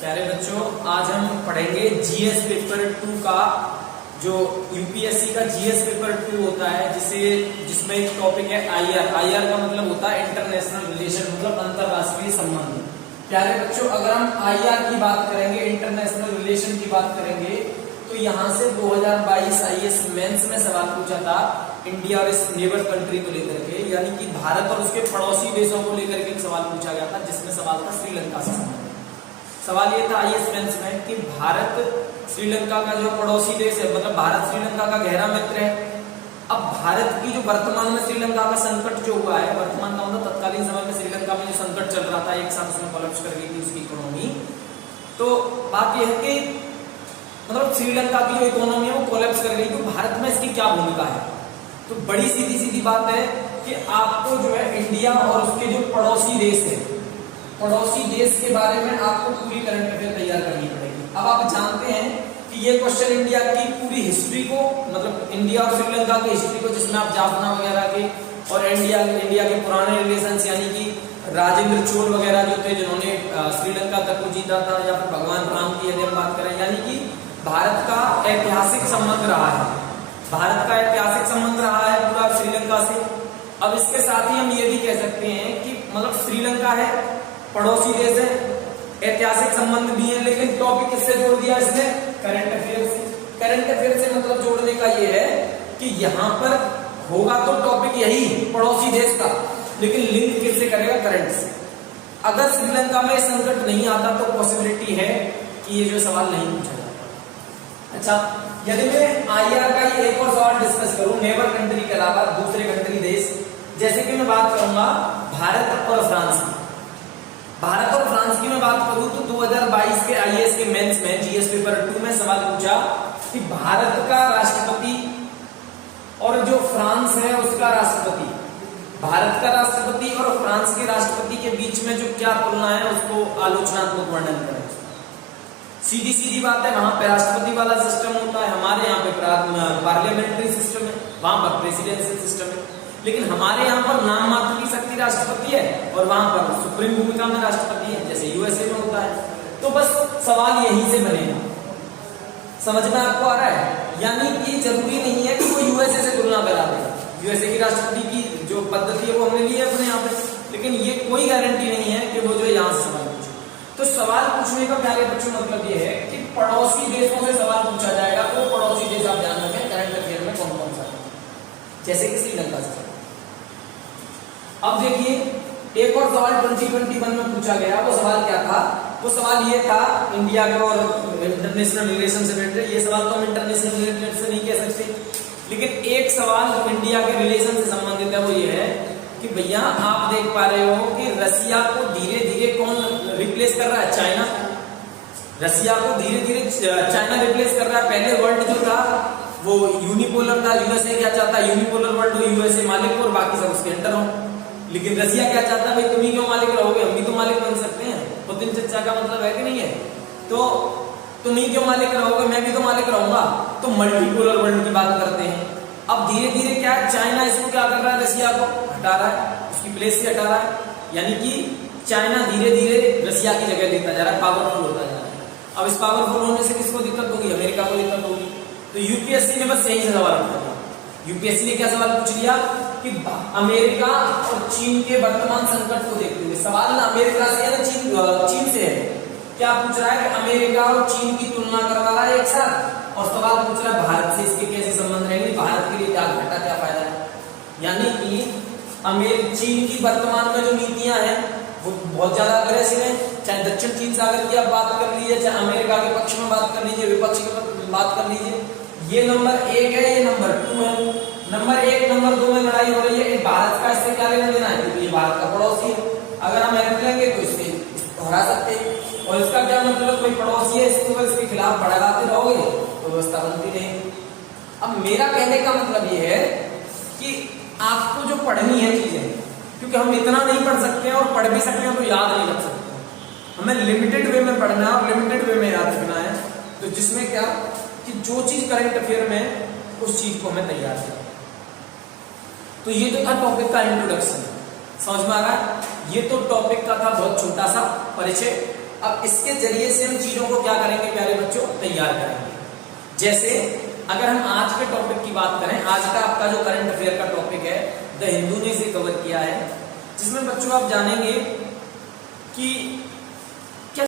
प्यारे बच्चों, आज हम पढ़ेंगे जीएस पेपर 2 का, जो यूपीएससी का जीएस पेपर 2 होता है, जिसमें एक टॉपिक है आईआर। आईआर का मतलब होता है इंटरनेशनल रिलेशन, मतलब अंतरराष्ट्रीय संबंध। प्यारे बच्चों, अगर हम आईआर की बात करेंगे, इंटरनेशनल रिलेशन की बात करेंगे, तो यहाँ से 2022 आईएएस मेंस में सवाल पूछा था इंडिया और इस नेबर कंट्री को लेकर के, यानी कि भारत और उसके पड़ोसी देशों को लेकर के एक सवाल पूछा गया था, जिसमें सवाल था श्रीलंका से संबंधित। सवाल ये था आईएएस मेंस में कि भारत श्रीलंका का जो पड़ोसी देश है, मतलब भारत श्रीलंका का गहरा मित्र है। अब भारत की जो वर्तमान में श्रीलंका का संकट जो हुआ है, वर्तमान का मतलब तत्कालीन समय में श्रीलंका में जो संकट चल रहा था, एक साथ उसमें कोलैप्स कर गई थी उसकी इकोनॉमी। तो बात यह है कि मतलब श्रीलंका की जो इकोनॉमी है वो कोलैप्स कर गई, तो भारत में इसकी क्या भूमिका है। तो बड़ी सीधी सीधी बात है कि आपको जो है इंडिया और उसके जो पड़ोसी देश है, पड़ोसी देश के बारे में आपको पूरी करंट अफेयर तैयार करनी पड़ेगी। अब आप जानते हैं कि ये क्वेश्चन इंडिया की पूरी हिस्ट्री को, मतलब इंडिया और श्रीलंका की हिस्ट्री को, जिसमें आप जाफना वगैरह के और इंडिया के पुराने रिलेशंस, यानी कि राजेंद्र चोल वगैरह जो थे जिन्होंने श्रीलंका तक को जीता था, या फिर भगवान राम की यदि हम बात करें, यानी कि भारत का ऐतिहासिक संबंध रहा है, भारत का ऐतिहासिक संबंध रहा है पूरा श्रीलंका से। अब इसके साथ ही हम ये भी कह सकते हैं कि मतलब श्रीलंका है, पड़ोसी देश है, ऐतिहासिक संबंध भी है, लेकिन टॉपिक किससे जोड़ दिया इसने? करंट अफेयर से। करंट अफेयर से मतलब जोड़ने का ये है कि यहाँ पर होगा तो टॉपिक यही पड़ोसी देश का, लेकिन लिंक किससे करेगा? करंट से। अगर श्रीलंका में संकट नहीं आता तो पॉसिबिलिटी है कि ये जो सवाल नहीं पूछा जाता। अच्छा, यदि मैं आईआर का ये एक और सवाल डिस्कस करूं नेबर कंट्री के अलावा दूसरे कंट्री देश, जैसे कि मैं बात करूंगा भारत और फ्रांस की। भारत और फ्रांस की मैं बात करूं तो 2022 के आईएएस के मेंस में जीएस पेपर 2 में सवाल पूछा कि भारत का राष्ट्रपति और जो फ्रांस है उसका राष्ट्रपति, भारत का राष्ट्रपति और फ्रांस के राष्ट्रपति के बीच में जो क्या तुलना है उसको आलोचनात्मक वर्णन करें। सीधी सीधी बात है, वहां पे राष्ट्रपति वाला सिस्टम होता है, हमारे यहाँ पे पार्लियामेंट्री सिस्टम है, वहां पर प्रेसिडेंशियल सिस्टम है। लेकिन हमारे यहाँ पर नाम मात्र की शक्ति राष्ट्रपति है और वहां पर सुप्रीम भूमिका में राष्ट्रपति है, जैसे यूएसए में होता है। तो बस सवाल यहीं से बनेगा, समझ में आपको आ रहा है? यानी कि जरूरी नहीं है कि वो यूएसए से तुलना करा दे। यूएसए की राष्ट्रपति की जो पद्धति है वो हमने ली है अपने यहाँ पे, लेकिन ये कोई गारंटी नहीं है कि वो जो यहाँ से सवाल पूछे। तो सवाल पूछने का प्यारे बच्चों मतलब ये है कि पड़ोसी देशों से सवाल पूछा जाएगा। तो पड़ोसी देश आप ध्यान रखें करंट अफेयर में कौन कौन सा, जैसे कि श्रीलंका से। अब देखिए एक और सवाल 2021 में पूछा गया, वो सवाल क्या था? वो सवाल ये था इंडिया के और इंटरनेशनल रिलेशन से रिलेटेड। ये सवाल तो हम इंटरनेशनल रिलेटेड से नहीं कह सकते, लेकिन एक सवाल जो इंडिया के रिलेशन से संबंधित है वो ये है कि भैया आप देख पा रहे हो कि रसिया को धीरे धीरे कौन रिप्लेस कर रहा है? चाइना। रसिया को धीरे धीरे चाइना रिप्लेस कर रहा है। पहले वर्ल्ड जो था वो यूनिपोलर था, यूएसए क्या चाहता है? यूनिपोलर वर्ल्ड हो, यूएसए मालिक हो और बाकी सब उसके अंडर हो। लेकिन रसिया क्या चाहता है? भाई तुम ही क्यों मालिक रहोगे, हम भी तो मालिक बन सकते हैं। पुतिन चर्चा का मतलब है कि नहीं है? तो तुम ही क्यों मालिक रहोगे, मैं भी तो मालिक रहूंगा। तो मल्टीपोलर वर्ल्ड की बात करते हैं। अब धीरे धीरे क्या चाइना इसको क्या कर रहा है? रसिया को हटा रहा है, उसकी प्लेस से हटा रहा है, यानी कि चाइना धीरे धीरे रसिया की जगह लेता जा रहा है, पावरफुल होता जा रहा है। अब इस पावरफुल होने से किसको दिक्कत होगी? अमेरिका को दिक्कत होगी। तो यूपीएससी ने बस यही से सवाल पूछा। यूपीएससी ने क्या सवाल पूछ लिया कि अमेरिका और चीन के वर्तमान संकट को देखते हुए, सवाल ना अमेरिका से है ना चीन से है। क्या पूछ रहा है कि अमेरिका और चीन की तुलना करवा रहा है एक साथ, और सवाल पूछ रहा है भारत से इसके कैसे संबंध रहेंगे, भारत के लिए क्या घाटा क्या फायदा है। यानी कि चीन की वर्तमान में जो नीतियां हैं वो बहुत ज्यादा अग्रेसिव है। चाहे दक्षिण चीन सागर की आप बात कर लीजिए, चाहे अमेरिका के पक्ष में बात कर लीजिए, विपक्ष की बात कर लीजिए, ये नंबर 1 है, ये नंबर 2 है। नंबर 1 नंबर 2 में लड़ाई हो रही है। भारत का इससे क्या लेना देना है? क्योंकि ये भारत का पड़ोसी है। अगर हम हेल्प लेंगे तो इससे हरा सकते हैं, और इसका क्या मतलब? कोई पड़ोसी है, इसके खिलाफ भड़काते रहोगे तो व्यवस्था बनती नहीं। अब मेरा कहने का मतलब ये है कि आपको जो पढ़नी है चीजें, क्योंकि हम इतना नहीं पढ़ सकते हैं और पढ़ भी सकते हैं तो याद नहीं रख सकते, हमें लिमिटेड वे में पढ़ना है और लिमिटेड वे में याद रखना है। तो जिसमें क्या कि जो चीज करंट अफेयर में उस चीज को हमें तैयार करें। तो ये तो था टॉपिक का इंट्रोडक्शन, समझ में आ रहा है? ये तो टॉपिक का था बहुत छोटा सा परिचय। अब इसके जरिए से हम चीजों को क्या करेंगे प्यारे बच्चों, तैयार करेंगे। जैसे अगर हम आज के टॉपिक की बात करें, आज का आपका जो करंट अफेयर का टॉपिक है, द हिंदू ने इसे कवर किया है, जिसमें बच्चों आप जानेंगे कि